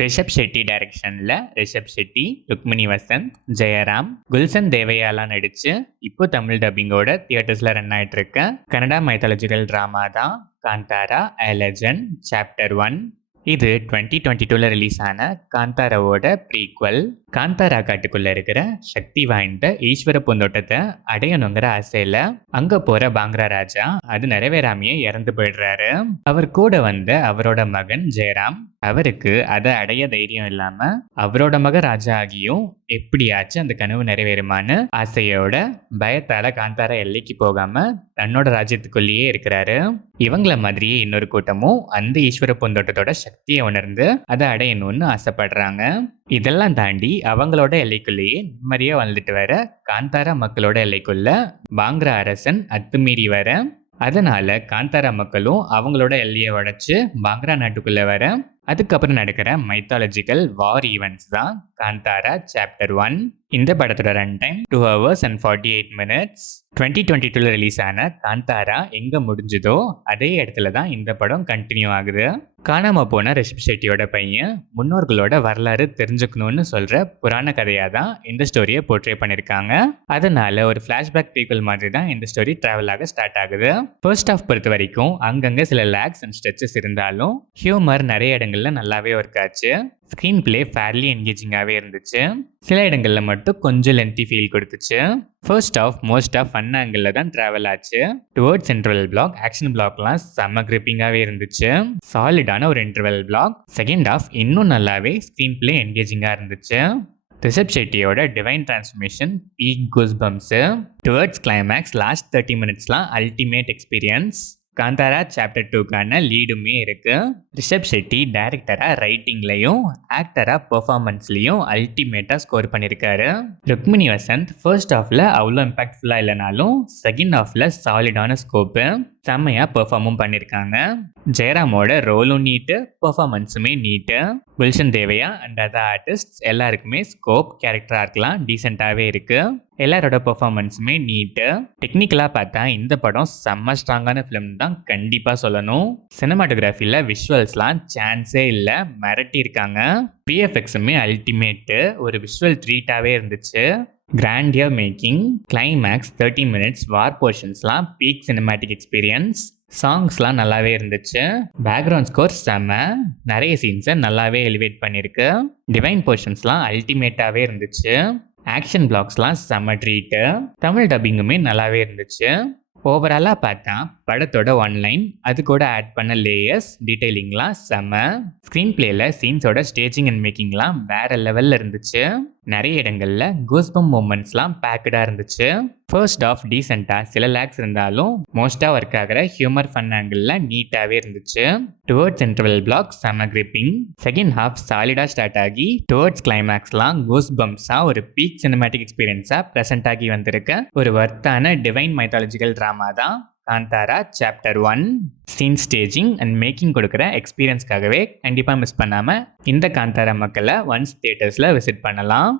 ரிஷப் ஷெட்டி டைரக்ஷன்ல ரிஷப் ஷெட்டி, ருக்மிணி வசந்த், ஜெயராம், குல்சன் தேவையாலாம் நடிச்சு இப்போ தமிழ் டப்பிங்கோட தியேட்டர்ஸ்ல ரன் ஆயிட்டு இருக்க கன்னடா மைத்தாலஜிக்கல் டிராமா தான் காந்தாரா A Legend Chapter 1. இது 2022ல ரிலீஸ் ஆன காந்தாராவோட ப்ரீக்வல். காந்தாரா காட்டுக்குள்ள இருக்கிற சக்தி வாய்ந்த ஈஸ்வர பூந்தோட்டத்தை அடையணுங்கிற ஆசையில அங்க போற பாங்கரா ராஜா அது நிறைவேறாமையே இறந்து போயிடுறாரு. அவர் கூட வந்த அவரோட மகன் ஜெயராம் அவருக்கு அதை அடைய தைரியம் இல்லாம அவரோட மக ராஜா ஆகியும் எப்படியாச்சும் அந்த கனவு நிறைவேறுமான்னு ஆசையோட பயத்தால காந்தாரா எல்லைக்கு போகாம தன்னோட ராஜ்யத்துக்குள்ளேயே இருக்கிறாரு. இவங்கள மாதிரியே இன்னொரு கூட்டமும் அந்த ஈஸ்வர பூந்தோட்டத்தோட சக்தியை உணர்ந்து அதை அடையணும்னு ஆசைப்படுறாங்க. இதெல்லாம் தாண்டி அவங்களோட எல்லைக்குள்ளேயே நிம்மதியா வாழ்ந்துட்டு வர காந்தாரா மக்களோட எல்லைக்குள்ள பாங்கரா அரசன் அத்துமீறி வர, அதனால காந்தாரா மக்களும் அவங்களோட எல்லையை உடைச்சு பாங்கரா நாட்டுக்குள்ள வர, அதுக்கப்புறம் நடக்கிற மைத்தாலஜிக்கல் வார் ஈவெண்ட்ஸ் தான் காந்தாரா Chapter 1. இந்த படத்தோட run time 2 hours and 48 minutes. 2022ல ரிலீஸ் ஆன காந்தாரா எங்க முடிஞ்சதோ அதே இடத்துல தான் இந்த படம் கண்டினியூ ஆகுது. காணாம போன ரிஷப் ஷெட்டியோட பையன் முன்னோர்களோட வரலாறு தெரிஞ்சுக்கணும்னு சொல்ற புராண கதையா தான் இந்த ஸ்டோரியை போர்ட்ரே பண்ணிருக்காங்க. அதனால ஒரு பிளாஷ்பேக் ப்ரீக்வல் மாதிரி தான் இந்த ஸ்டோரி டிராவல் ஆக ஸ்டார்ட் ஆகுது. ஃபர்ஸ்ட் ஹாஃப் பொறுத்த வரைக்கும் அங்கங்க சில லேக்ஸ் அண்ட் ஸ்ட்ரெச்சஸ் இருந்தாலும் ஹியூமர் நிறைய இடங்கள்ல நல்லாவே ஒர்க் ஆச்சு. ஸ்க்ரீன் பிளே ஃபேர்லி என்கேஜிங்காகவே இருந்துச்சு. சில இடங்கள்ல மட்டும் கொஞ்சம் லென்த்தி ஃபீல் கொடுத்துச்சு. First of most of fun angle தான் டிராவல் ஆச்சு. டுவர்ட்ஸ் இன்டர்வல் பிளாக், ஆக்ஷன் பிளாக்லாம் செம்ம கிரிப்பிங்காகவே இருந்துச்சு. சாலிடான ஒரு இன்டர்வல் பிளாக். செகண்ட் ஆஃப் இன்னும் நல்லாவே ஸ்க்ரீன் பிளே என்கேஜிங்காக இருந்துச்சு. ரிஷப் ஷெட்டியோட divine transformation peak goose bumps. Towards climax last 30 minutesலாம் அல்டிமேட் எக்ஸ்பீரியன்ஸ். காந்தாரா Chapter 2க்கான லீடுமே இருக்கு. ரிஷப் ஷெட்டி டைரக்டரா ரைட்டிங்லையும் ஆக்டரா பெர்ஃபார்மன்ஸ்லையும் அல்டிமேட்டா ஸ்கோர் பண்ணியிருக்காரு. ருக்மிணி வசந்த் ஃபர்ஸ்ட் ஹாஃப்ல அவ்வளோ இம்பாக்ட்ஃபுல்லா இல்லைனாலும் செகண்ட் ஹாஃப்ல சாலிடான ஸ்கோப்பு செம்மையா பெர்ஃபார்மும் பண்ணியிருக்காங்க. ஜெயராமோட ரோலும் நீட்டு, பெர்ஃபார்மன்ஸுமே நீட்டு. குல்ஷன் தேவையா அண்ட் அதர் ஆர்டிஸ்ட் எல்லாருக்குமே ஸ்கோப், கேரக்டர் ஆர்க்லாம் டீசெண்டாகவே இருக்கு. எல்லாரோட பெர்ஃபார்மன்ஸுமே நீட்டு. டெக்னிக்கலாக பார்த்தா இந்த படம் செம்ம ஸ்ட்ராங்கான ஃபிலிம் தான் கண்டிப்பாக சொல்லணும். சினிமாட்டோகிராஃபியில் விஷுவல்ஸ்லாம் சான்ஸே இல்லை, மிரட்டி இருக்காங்க. விஎஃப்எக்ஸுமே அல்டிமேட்டு, ஒரு விஷுவல் ட்ரீட்டாகவே இருந்துச்சு. Grandeur making. கிளைமேக்ஸ் 30 minutes வார் போர்ஷன்ஸ்லாம் பீக் சினிமேட்டிக் எக்ஸ்பீரியன்ஸ். சாங்ஸ்லாம் நல்லாவே இருந்துச்சு. பேக்ரவுண்ட் ஸ்கோர் செம்ம, நிறைய சீன்ஸை நல்லாவே எலிவேட் பண்ணியிருக்கு. டிவைன் போர்ஷன்ஸ்லாம் அல்டிமேட்டாகவே இருந்துச்சு. ஆக்ஷன் பிளாக்ஸ்லாம் செம்ம ட்ரீட்டு. தமிழ் டப்பிங்குமே நல்லாவே இருந்துச்சு. ஓவராலாக பார்த்தா படத்தோட ஒன்லைன், அது கூட ஆட் பண்ண லேயர்ஸ், டீட்டெயிலிங்லாம் செம்ம. ஸ்க்ரீன் பிளேல சீன்ஸோட ஸ்டேஜிங் அண்ட் மேக்கிங்லாம் வேற லெவலில் இருந்துச்சு. நிறைய இடங்கள்ல கூஸ்பம் மூமெண்ட்ஸ்லாம் பேக்கடாக இருந்துச்சு. ஃபர்ஸ்ட் ஆஃப் டீசெண்டாக சில லேக்ஸ் இருந்தாலும் மோஸ்ட்டாக ஒர்க் ஆகிற ஹியூமர் ஃபன் ஆங்கிளில் நீட்டாகவே இருந்துச்சு. டுவர்ட்ஸ் இன்டர்வல் பிளாக் செம்ம கிரிப்பிங். செகண்ட் ஹாஃப் சாலிடாக ஸ்டார்ட் ஆகி டுவர்ட்ஸ் கிளைமேக்ஸ்லாம் கூஸ் பம்ப்ஸாக ஒரு பீக் சினிமேட்டிக் எக்ஸ்பீரியன்ஸாக ப்ரெசென்ட் ஆகி வந்திருக்க ஒரு வர்த்தான டிவைன் மைத்தாலஜிக்கல் ட்ராமா தான் Kantara Chapter 1. Scene staging and making கொடுக்குற எக்ஸ்பீரியன்ஸ்க்காகவே கண்டிப்பாக மிஸ் பண்ணாமல் இந்த காந்தாரா மக்களை ஒன்ஸ் தியேட்டர்ஸில் விசிட் பண்ணலாம்.